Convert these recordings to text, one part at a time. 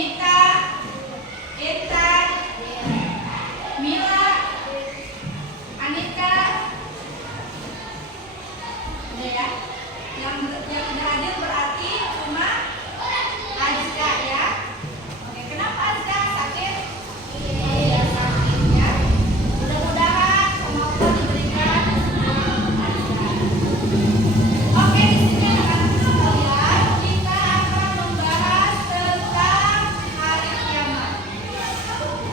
Mita, Intan, Mila, Anita, udah ya. Yang udah hadir berarti cuma Azka ya. Oke, kenapa Azka sakit? Iya sakit ya. Mudah-mudahan semoga diberikan Azka. Oke, di sini anak-anak sekalian kita akan membahas tentang hari kiamat.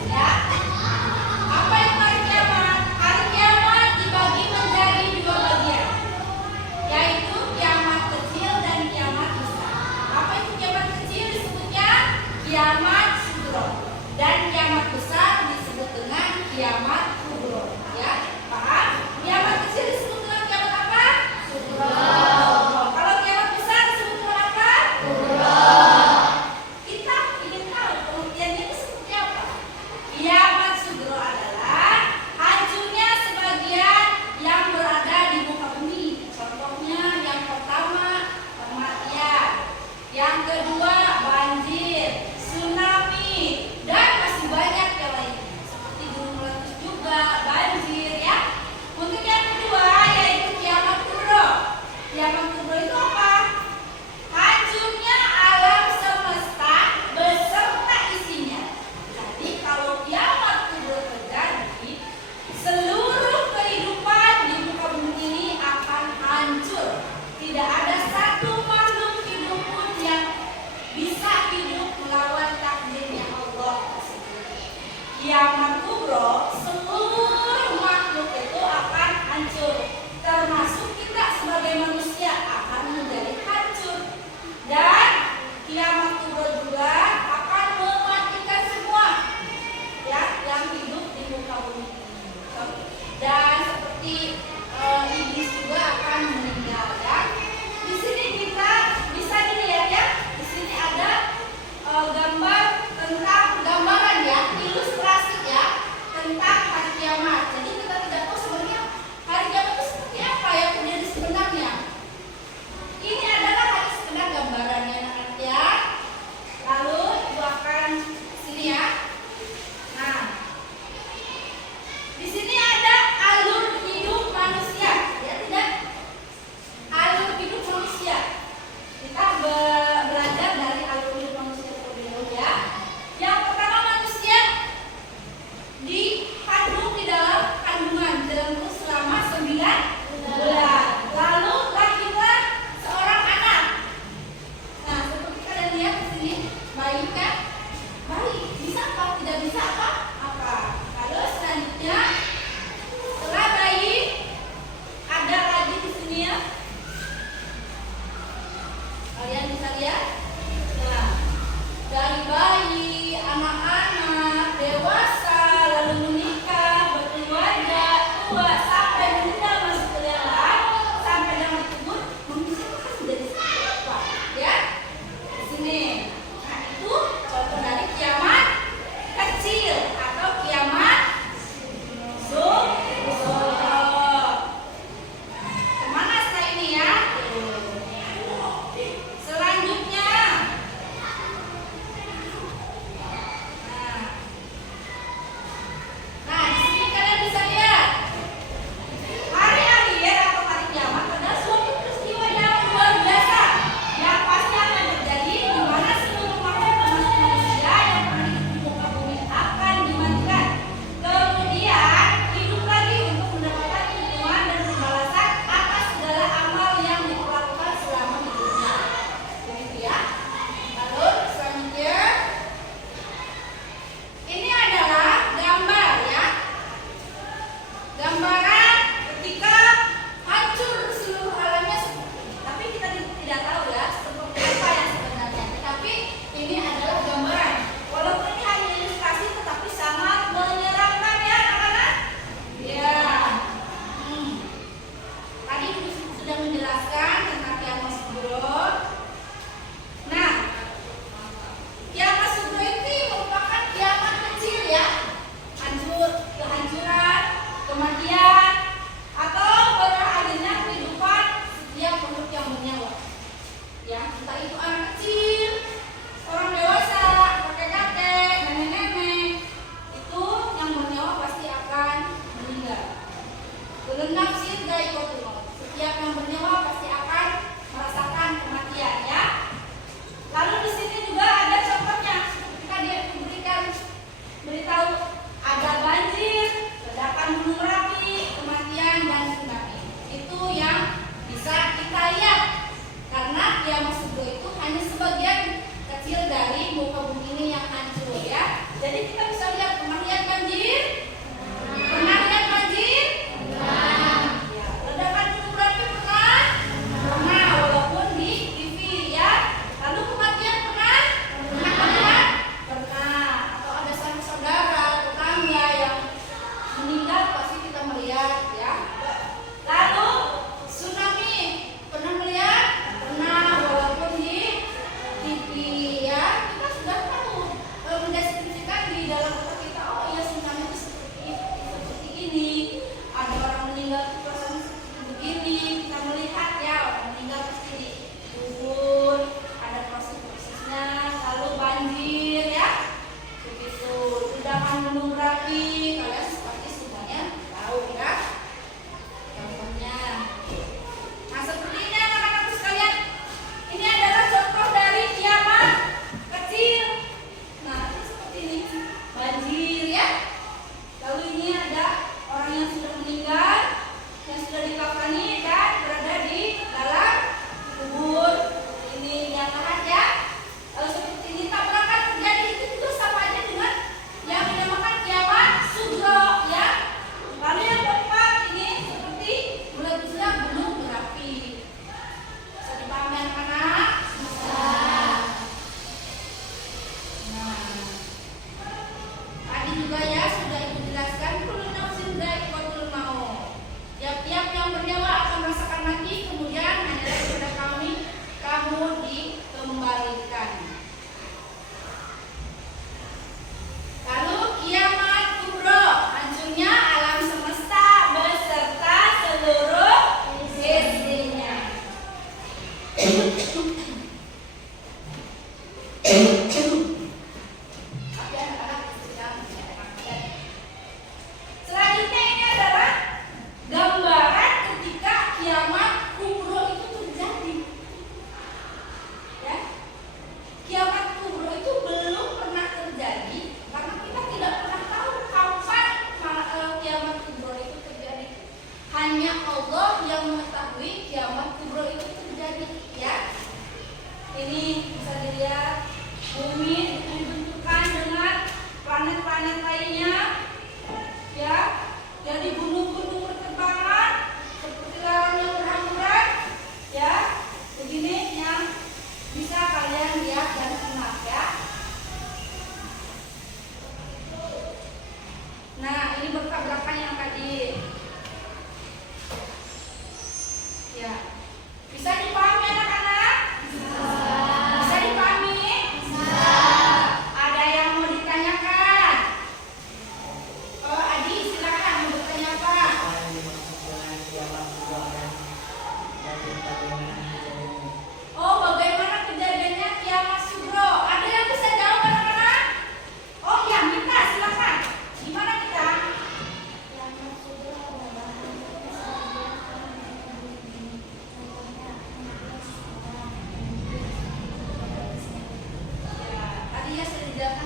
Ya. Apa itu hari kiamat? Hari kiamat dibagi menjadi dua bagian, yaitu kiamat kecil dan kiamat besar. Apa itu kiamat kecil? Disebutnya kiamat sugro, dan kiamat besar disebut dengan kiamat kubro. Ya, paham? Kiamat kecil disebut dengan kiamat apa? Sugro. Kalau kiamat besar disebut dengan apa? Kubro. Kita ingin tahu pengertiannya itu seperti apa? Kiamat sugro adalah hancurnya sebagian yang berada di muka bumi. Contohnya yang pertama kematian, yang kedua banjir, tsunami, dan masih banyak yang lainnya. Seperti gunung meletus juga, banjir ya. Untuk yang kedua yaitu kiamat kubro. Kiamat kubro itu apa? Hancurnya alam semesta beserta isinya. Jadi kalau kiamat kubro terjadi, seluruh kehidupan di muka bumi ini akan hancur. Tidak ada satu makhluk hidup pun yang bisa hidup melawan takdirnya Allah tersebut. Kiamat kubro, seluruh makhluk itu akan hancur, termasuk kita sebagai manusia akan menjadi hancur. Dan kiamat kubro juga akan mematikan semua ya yang hidup di muka bumi ini. Dan seperti iblis juga akan meninggal ya. Di sini kita bisa dilihat ya. Di sini ada gambar tentang gambaran ya, ilustrasi ya tentang hari kiamat. Jadi kita tidak tahu sebenarnya hari kiamat itu seperti apa yang terjadi sebenarnya. Ini adalah hanya sekedar gambarannya anak-anak ya. Lalu ibu akan sini ya. Nah, di sini ada alur hidup manusia, ya tidak? Alur hidup manusia. Kita belajar dari alur hidup manusia terlebih dahulu ya. Yang pertama manusia dikandung di dalam kandungan terus selama 9 bulan. Lalu lahirlah seorang anak. Nah, seperti kalian lihat di sini, bayi kan? Bayi bisa apa? Tidak bisa apa? Apa? Lalu selanjutnya setelah bayi ada lagi di sini ya. Kalian bisa lihat. Nah, dari bayi, anak-anak, dewasa, lalu menikah, berkeluarga, tua, sampai meninggal masuk ke dalam, sampai dalam kubur, manusia itu kan menjadi seperti apa? Ya, di sini. Nah, itu contoh dari kiamat kecil atau kiamat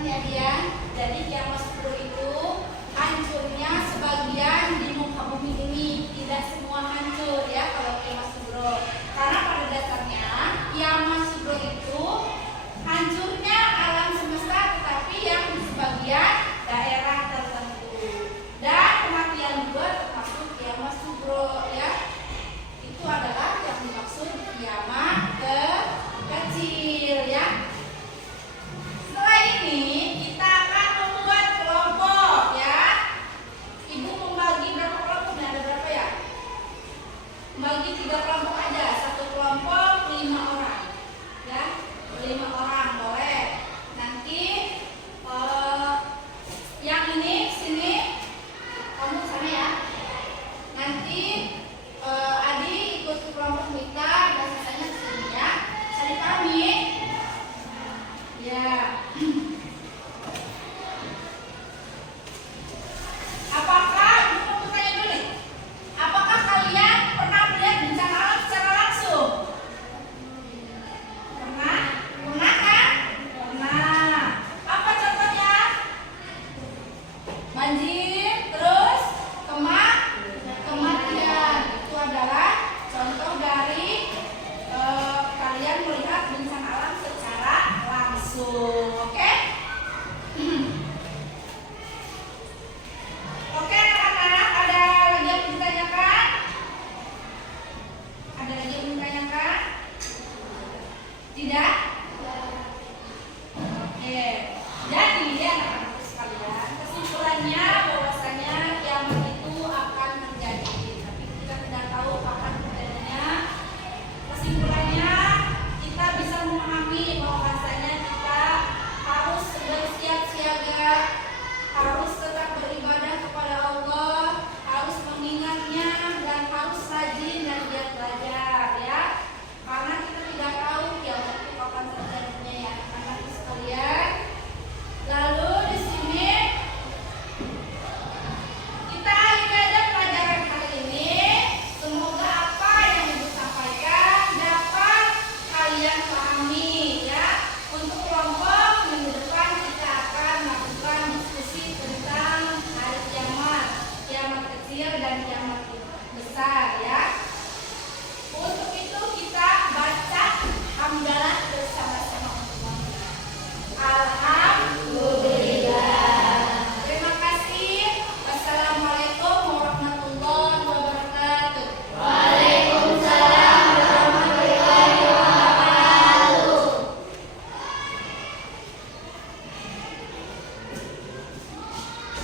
catatan ya Dian. Jadi kiamat kubur itu hancurnya sebagian di muka bumi ini, tidak semua hancur ya kalau kiamat kubur. Karena pada dasarnya kiamat kubur itu hancurnya alam semesta, tetapi yang di sebagian daerah tertentu. Dan kematian juga termasuk kiamat kubur ya. Itu adalah yang dimaksud kiamat kecil ya. Setelah ini kita akan membuat kelompok ya. Ibu membagi berapa kelompok? Ada berapa ya? Membagi 3 kelompok aja. Satu kelompok 5 orang ya. 5 orang boleh. Nanti yang ini sini, kamu sana ya. Nanti Adi ikut ke kelompok kita dan sisanya di sini ya. Sadi kami ya. Apakah, aku tanya dulu nih, apakah kalian pernah melihat bencana alam secara langsung? Pernah? Pernah kan? Pernah. Apa contohnya? Banjir, terus kematian. Itu adalah contoh dari kalian melihat bencana alam secara langsung. Oke? Oke anak-anak, ada lagi yang ditanyakan? Ada lagi yang ditanyakan? Tidak? Oke. Jadi ya anak-anak sekalian, kesimpulannya